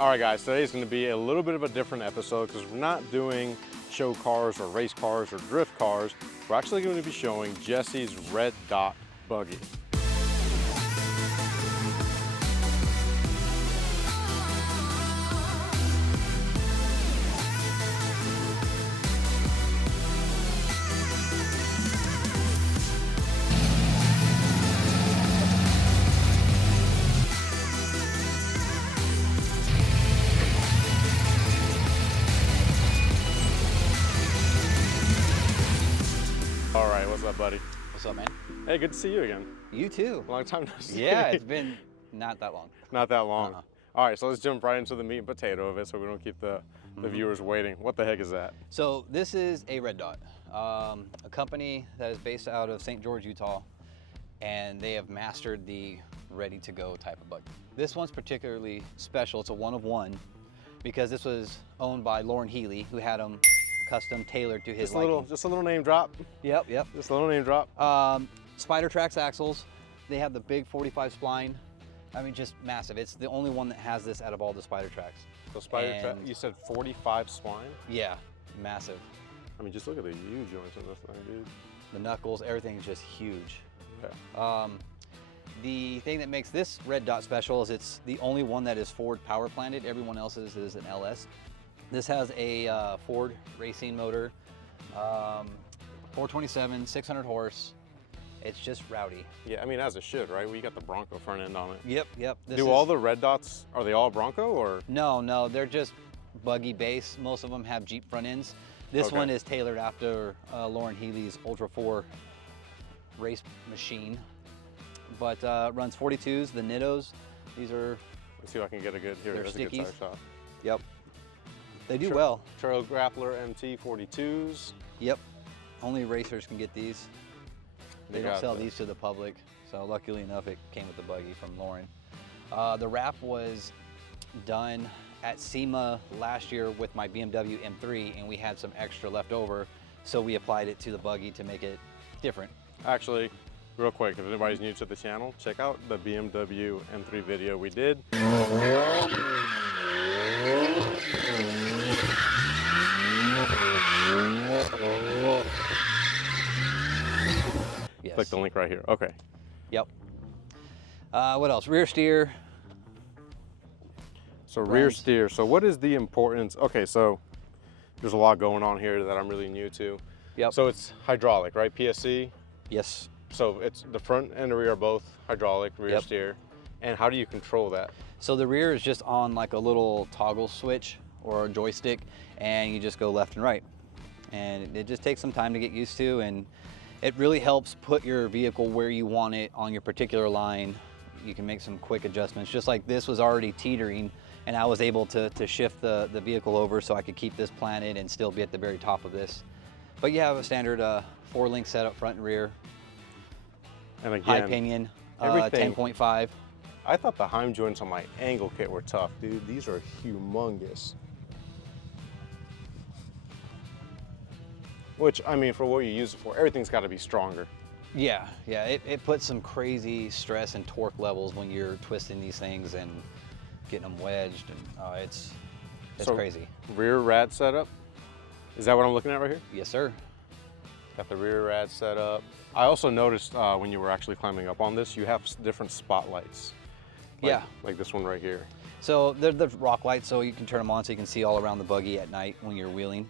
All right, guys, today's going to be a little bit of a different episode because we're not doing show cars or race cars or drift cars. We're actually going to be showing Jesse's Red Dot Buggy. All right, what's up, buddy? What's up, man? Hey, good to see you again. You too. Long time no see. Yeah, it's been not that long. Not that long. All right, so let's jump right into the meat and potato of it so we don't keep the viewers waiting. What the heck is that? So this is a Red Dot, a company that is based out of St. George, Utah, and they have mastered the ready-to-go type of buggy. This one's particularly special. It's a one of one because this was owned by Loren Healy, who had them custom tailored to his liking. Just a little name drop. Yep. Just a little name drop. Spider Trax axles. They have the big 45 spline. I mean, just massive. It's the only one that has this out of all the Spider Trax. So Spider Trax, you said 45 spline? Yeah, massive. I mean, just look at the U joints in this thing, dude. The knuckles, everything is just huge. Okay. The thing that makes this Red Dot special is it's the only one that is Ford power planted. Everyone else's is an LS. This has a Ford racing motor, 427, 600 horse. It's just rowdy. Yeah, I mean, as it should, right? We got the Bronco front end on it. Yep. All the Red Dots, are they all Bronco or? No, they're just buggy base. Most of them have Jeep front ends. This one is tailored after Loren Healy's Ultra 4 race machine, but runs 42s, the Nittos. These are, Let's see if I can get a good, here, there's a good side shot. Yep. They do well. Trail Grappler MT 42s. Yep. Only racers can get these. They don't sell these to the public. So luckily enough, it came with the buggy from Loren. The wrap was done at SEMA last year with my BMW M3, and we had some extra left over. So we applied it to the buggy to make it different. Actually, real quick, if anybody's new to the channel, check out the BMW M3 video we did. Yes. Click the link right here. Okay. Yep. What else? Rear steer. So rear steer. So what is the importance? Okay, so there's a lot going on here that I'm really new to. Yep. So it's hydraulic, right? PSC? Yes. So it's the front and the rear are both hydraulic, rear steer. And how do you control that? So the rear is just on like a little toggle switch or a joystick, and you just go left and right. And it just takes some time to get used to, and it really helps put your vehicle where you want it on your particular line. You can make some quick adjustments. Just like this was already teetering, and I was able to shift the vehicle over so I could keep this planted and still be at the very top of this. But you have a standard 4-link setup front and rear. And again, high pinion, 10.5. I thought the Heim joints on my angle kit were tough, dude. These are humongous. Which, I mean, for what you use it for, everything's got to be stronger. Yeah. It puts some crazy stress and torque levels when you're twisting these things and getting them wedged, and it's crazy. Rear rad setup. Is that what I'm looking at right here? Yes, sir. Got the rear rad set up. I also noticed when you were actually climbing up on this, you have different spotlights. Like this one right here. So they're the rock lights, so you can turn them on so you can see all around the buggy at night when you're wheeling.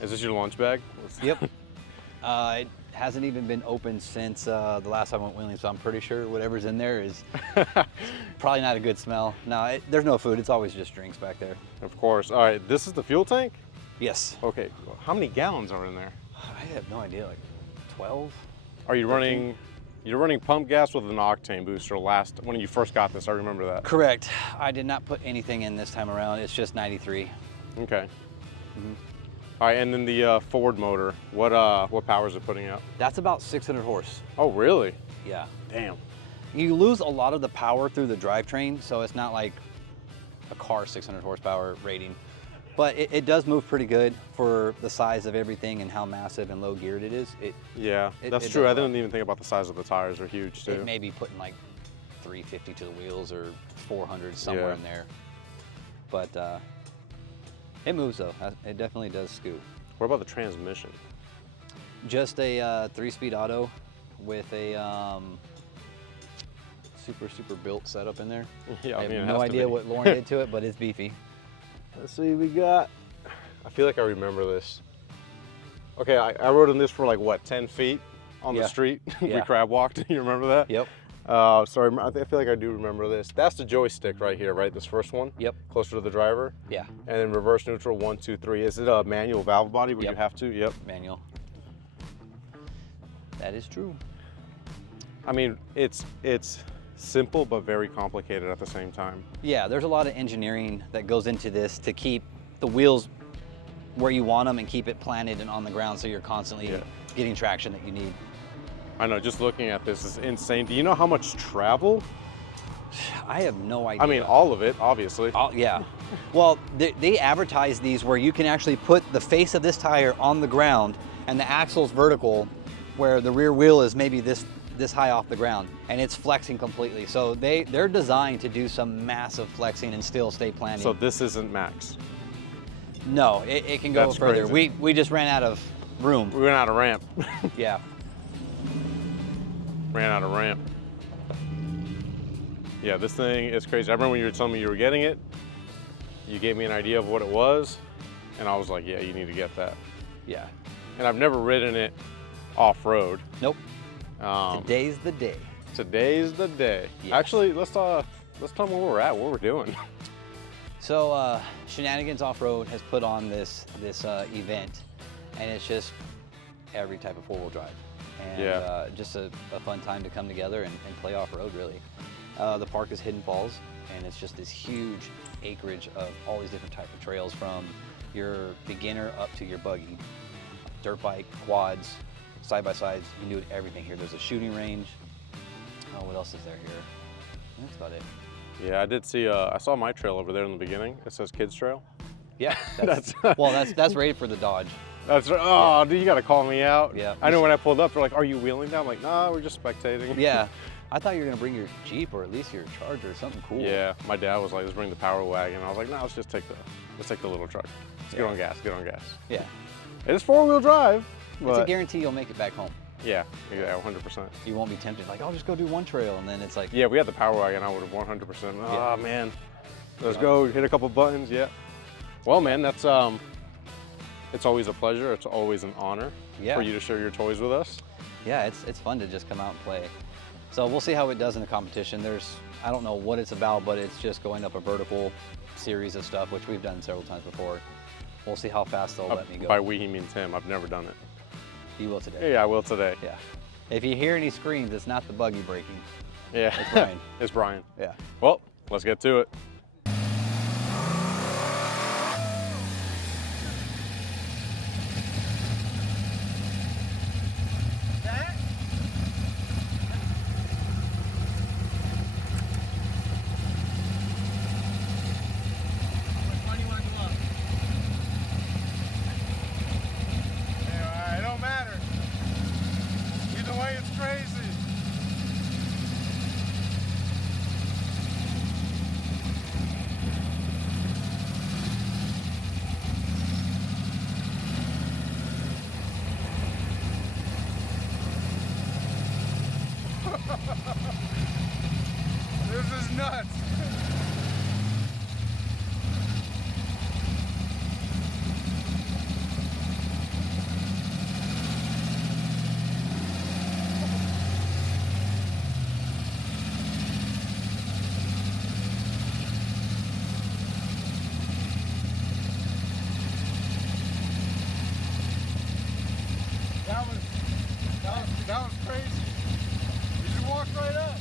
Is this your lunch bag? Yep. It hasn't even been opened since the last time I went wheeling, so I'm pretty sure whatever's in there is probably not a good smell. No, there's no food. It's always just drinks back there. Of course. All right, this is the fuel tank? Yes. Okay, how many gallons are in there? I have no idea, like 12? Are you running, you're running pump gas with an octane booster when you first got this, I remember that. Correct. I did not put anything in this time around. It's just 93. Okay. All right, and then the Ford motor, what power is it putting out? That's about 600 horse. Oh, really? Yeah. Damn. You lose a lot of the power through the drivetrain, so it's not like a car 600 horsepower rating. But it does move pretty good for the size of everything and how massive and low geared it is. That's true. I didn't even think about the size of the tires. They're huge too. It may be putting like 350 to the wheels or 400 somewhere in there. But it moves though. It definitely does scoot. What about the transmission? Just a 3-speed auto with a super built setup in there. Yeah, I have no idea what Loren did to it, but it's beefy. Let's see, we got, I feel like I remember this. Okay, I rode in this for like what, 10 feet on the street? We crab walked, you remember that? Yep. Sorry, I feel like I do remember this. That's the joystick right here, right? This first one? Yep. Closer to the driver? Yeah. And then reverse neutral, 1, 2, 3. Is it a manual valve body where you have to? Yep. Manual. That is true. I mean, it's simple but very complicated at the same time. Yeah, there's a lot of engineering that goes into this to keep the wheels where you want them and keep it planted and on the ground so you're constantly getting traction that you need. I know, just looking at this is insane. Do you know how much travel? I have no idea. I mean, all of it, obviously. Yeah. Well, they advertise these where you can actually put the face of this tire on the ground and the axle's vertical, where the rear wheel is maybe this high off the ground, and it's flexing completely. So they're designed to do some massive flexing and still stay planted. So this isn't max? No, it can go further. Crazy. We just ran out of room. We ran out of ramp. Yeah. Ran out of ramp. Yeah, this thing is crazy. I remember when you were telling me you were getting it, you gave me an idea of what it was, and I was like, yeah, you need to get that. Yeah. And I've never ridden it off-road. Nope. Today's the day. Today's the day. Yes. Actually, let's tell them where we're at, what we're doing. So Shenanigans Off-Road has put on this event, and it's just every type of four-wheel drive. And just a fun time to come together and play off-road, really. The park is Hidden Falls, and it's just this huge acreage of all these different types of trails, from your beginner up to your buggy. Dirt bike, quads, side-by-sides, you can do everything here. There's a shooting range. Oh, what else is there here? That's about it. Yeah, I did see, I saw my trail over there in the beginning. It says Kids Trail. Yeah, that's rated for the Dodge. That's right. Oh, dude, you got to call me out. Yeah. I know when I pulled up, they're like, are you wheeling down? I'm like, nah, we're just spectating. Yeah. I thought you were going to bring your Jeep or at least your Charger or something cool. Yeah, my dad was like, let's bring the Power Wagon. I was like, no, let's take the little truck. Let's get on gas. Yeah. It's 4-wheel drive. It's a guarantee you'll make it back home. Yeah, 100%. You won't be tempted, like, I'll just go do one trail, and then it's like... Yeah, we had the Power Wagon, I would have 100%. Oh, man. Let's go, hit a couple buttons, yeah. Well, man, that's, it's always a pleasure. It's always an honor for you to share your toys with us. Yeah, it's fun to just come out and play. So we'll see how it does in the competition. I don't know what it's about, but it's just going up a vertical series of stuff, which we've done several times before. We'll see how fast they'll let me go. By we, he means him. I've never done it. You will today. Yeah, I will today. Yeah. If you hear any screams, it's not the buggy braking. Yeah. It's Brian. It's Brian. Yeah. Well, let's get to it. This is nuts. That was crazy. You just walked right up.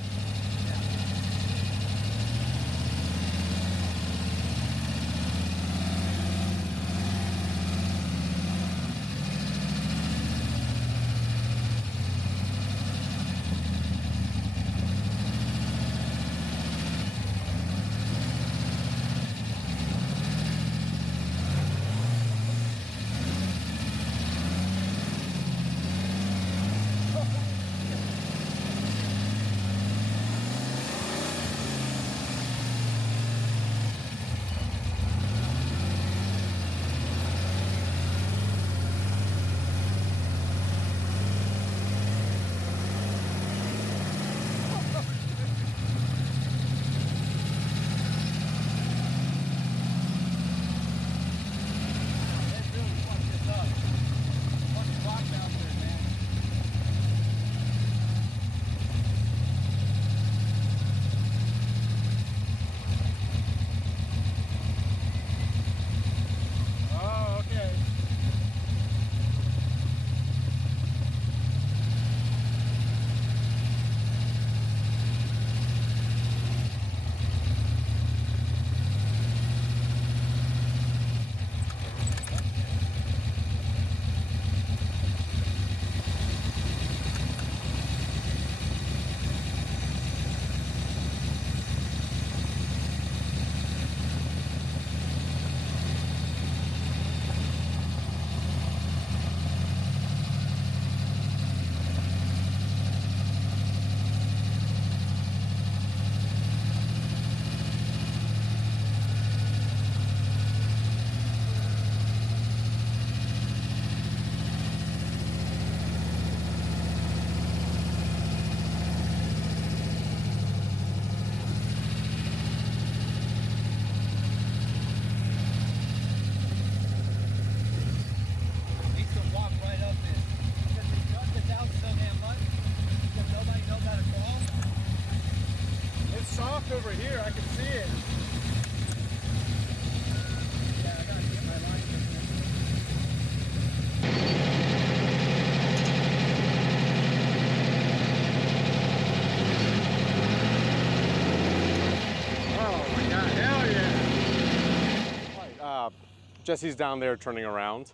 Jesse's down there turning around.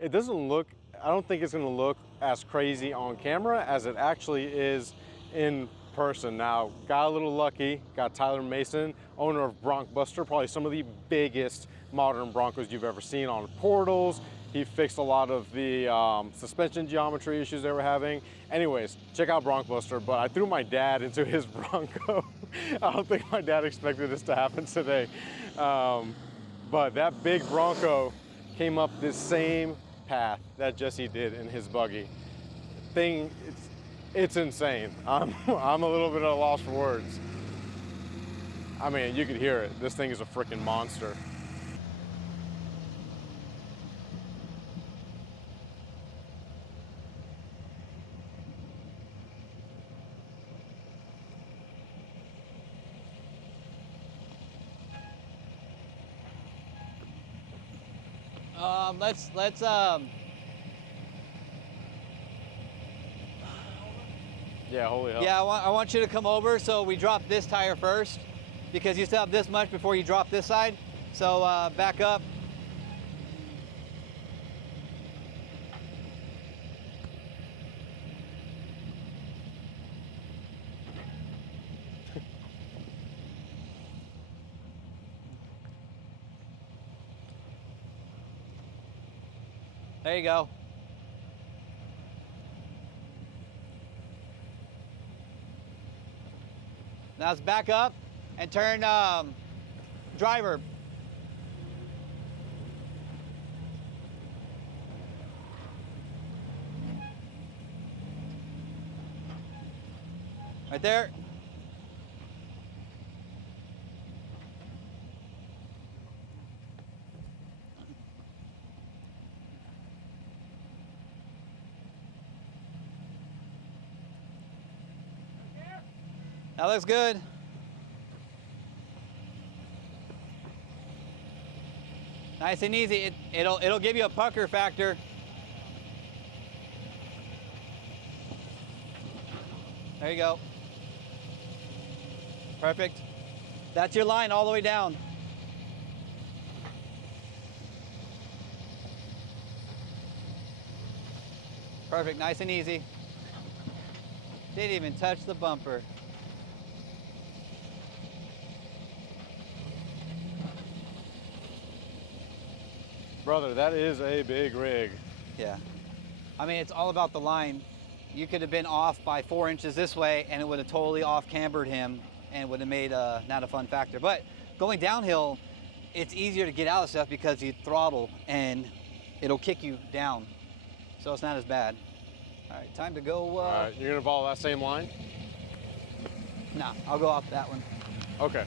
It doesn't look, I don't think it's gonna look as crazy on camera as it actually is in person. Now, got a little lucky, got Tyler Mason, owner of Broncbuster, probably some of the biggest modern Broncos you've ever seen on portals. He fixed a lot of the suspension geometry issues they were having. Anyways, check out Broncbuster, but I threw my dad into his Bronco. I don't think my dad expected this to happen today. But that big Bronco came up this same path that Jesse did in his buggy. It's insane. I'm a little bit at a loss for words. I mean, you could hear it. This thing is a freaking monster. Let's Yeah, holy hell. yeah, I want you to come over so we drop this tire first because you still have this much before you drop this side. So back up. There you go. Now let's back up and turn driver. Right there. That looks good. Nice and easy. It'll give you a pucker factor. There you go. Perfect. That's your line all the way down. Perfect, nice and easy. Didn't even touch the bumper. Brother, that is a big rig. Yeah. I mean, it's all about the line. You could have been off by 4 inches this way and it would have totally off cambered him and would have made not a fun factor. But going downhill, it's easier to get out of stuff because you throttle and it'll kick you down. So it's not as bad. All right, time to go. All right, you're gonna follow that same line? Nah, I'll go off that one. Okay.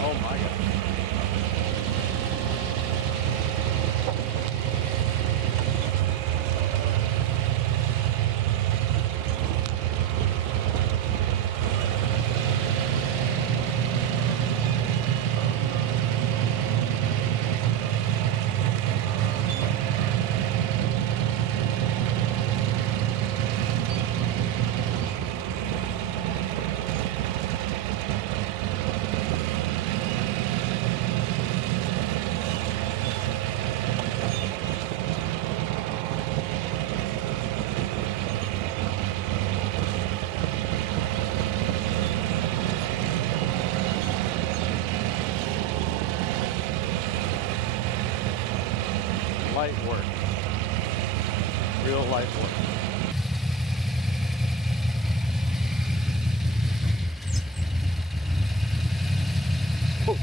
Oh my God. Light work. Real light work. Oh.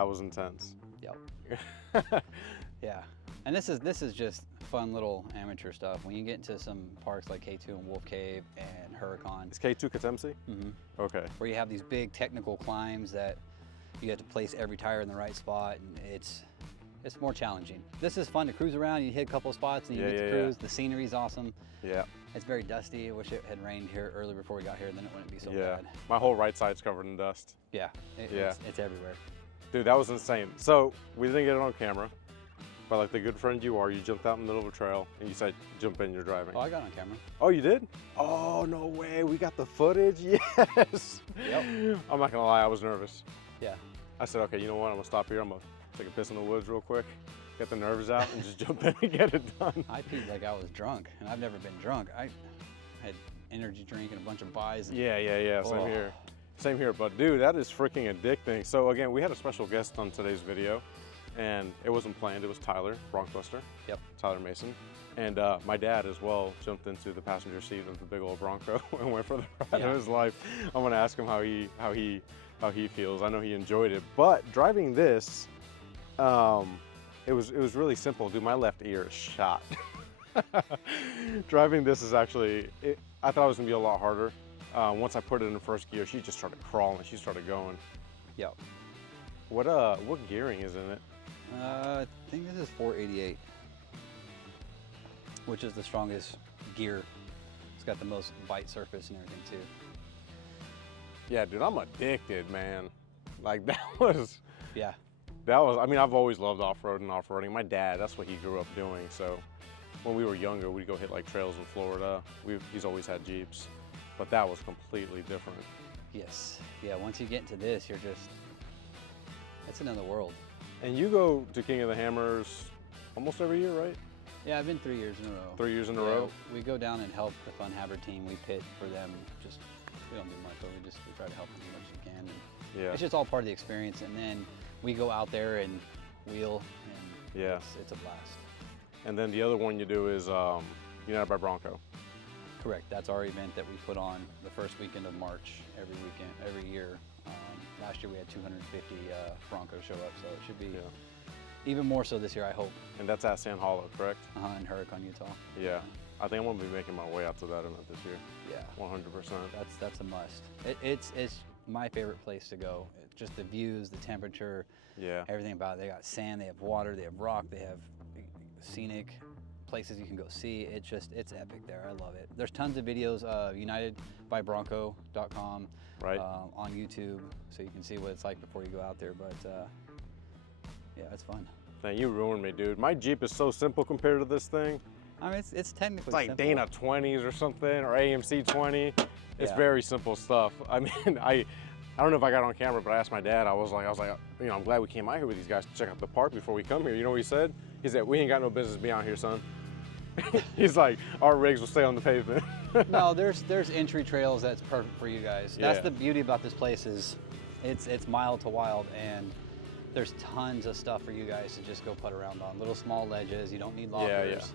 That was intense. Yep. Yeah. And this is just fun little amateur stuff. When you get into some parks like K2 and Wolf Cave and Huracan. Is K2 Katemsi? Mm-hmm. Okay. Where you have these big technical climbs that you have to place every tire in the right spot, and it's more challenging. This is fun to cruise around. You hit a couple spots and you get to cruise. The scenery's awesome. Yeah. It's very dusty. I wish it had rained here early before we got here, then it wouldn't be so bad. My whole right side's covered in dust. Yeah. It's everywhere. Dude, that was insane. So we didn't get it on camera, but like the good friend you are, you jumped out in the middle of a trail and you said, jump in, you're driving. Oh, I got it on camera. Oh, you did? Oh, no way. We got the footage. Yes. Yep. I'm not gonna lie, I was nervous. Yeah. I said, okay, you know what? I'm gonna stop here. I'm gonna take a piss in the woods real quick, get the nerves out, and just jump in and get it done. I peed like I was drunk, and I've never been drunk. I had energy drink and a bunch of buys. And, Yeah. Same here. Same here. But dude, that is freaking addicting. So again, we had a special guest on today's video, and it wasn't planned. It was Tyler, Bronkbuster. Yep. Tyler Mason. And my dad as well jumped into the passenger seat of the big old Bronco and went for the ride of his life. I'm gonna ask him how he feels. I know he enjoyed it, but driving this, it was really simple. Dude, my left ear is shot. Driving this is actually, I thought it was gonna be a lot harder. Once I put it in first gear, she just started crawling. She started going. Yep. What gearing is in it? I think this is 488, which is the strongest gear. It's got the most bite surface and everything too. Yeah, dude, I'm addicted, man. Like that was, yeah. I mean, I've always loved off-road and off-roading. My dad, that's what he grew up doing. So when we were younger, we'd go hit like trails in Florida. He's always had Jeeps, but that was completely different. Yes. Yeah, once you get into this, it's another world. And you go to King of the Hammers almost every year, right? Yeah, I've been 3 years in a row. 3 years in a row? We go down and help the Fun Haver team. We pit for them. We don't do much, but we try to help them as much as we can. And it's just all part of the experience. And then we go out there and wheel, and it's a blast. And then the other one you do is United by Bronco. Correct. That's our event that we put on the first weekend of March every year. Last year we had 250 Broncos show up, so it should be even more so this year, I hope. And that's at Sand Hollow, correct? In Huracan, Utah. Yeah. I think I'm gonna be making my way out to that event this year. Yeah. 100%. That's a must. It's my favorite place to go. Just the views, the temperature, everything about it. They got sand, they have water, they have rock, they have scenic places you can go see. It's epic there. I love it. There's tons of videos, unitedbybronco.com, on YouTube, so you can see what it's like before you go out there. But yeah, it's fun. Man, you ruined me, dude. My Jeep is so simple compared to this thing. I mean, it's technically it's like simple. Dana 20s or something, or AMC 20. It's very simple stuff. I mean, I don't know if I got on camera, but I asked my dad. I was like, you know, I'm glad we came out here with these guys to check out the park before we come here. You know what he said? He said, we ain't got no business being out here, son. He's like, our rigs will stay on the pavement. No, there's entry trails that's perfect for you guys. That's the beauty about this place is it's mild to wild, and there's tons of stuff for you guys to just go putt around on. Little small ledges, you don't need lockers.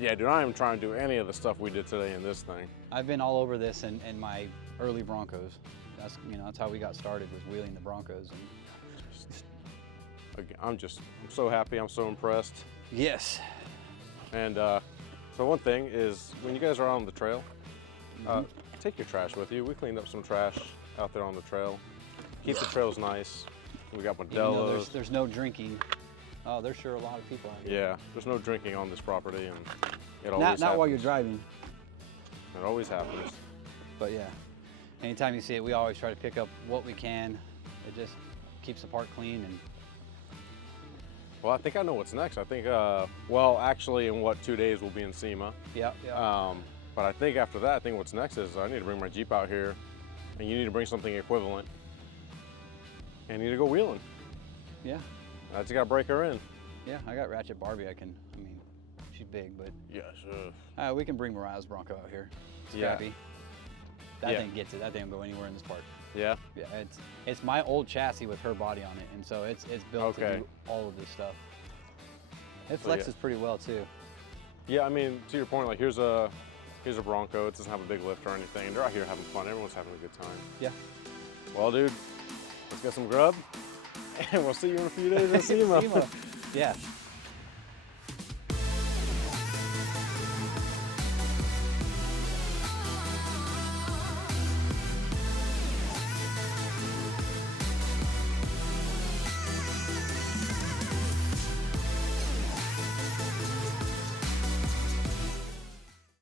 Yeah, dude, I am trying to do any of the stuff we did today in this thing. I've been all over this in my early Broncos. That's how we got started, was wheeling the Broncos. And I'm so happy, I'm so impressed. Yes. And so one thing is, when you guys are on the trail, take your trash with you. We cleaned up some trash out there on the trail. Keep the trails nice. We got Modelo's. There's no drinking. Oh, there's sure a lot of people out here. Yeah, there's no drinking on this property, and it always happens. Not while you're driving. It always happens. But yeah, anytime you see it, we always try to pick up what we can. It just keeps the park clean. And well, I think I know what's next. I think, well, actually, in 2 days we'll be in SEMA. Yeah. But I think after that, I think what's next is I need to bring my Jeep out here, and you need to bring something equivalent. And you need to go wheeling. Yeah. I just got to break her in. Yeah, I got Ratchet Barbie. I mean, she's big, but yes. we can bring Mariah's Bronco out here. Scrappy. That thing gets it. That thing will go anywhere in this park. Yeah. Yeah, it's my old chassis with her body on it, and so it's built to do all of this stuff. It flexes pretty well too. Yeah, I mean, to your point, like here's a Bronco. It doesn't have a big lift or anything, and they're out here having fun. Everyone's having a good time. Yeah. Well, dude, let's get some grub, and we'll see you in a few days at SEMA. Yeah.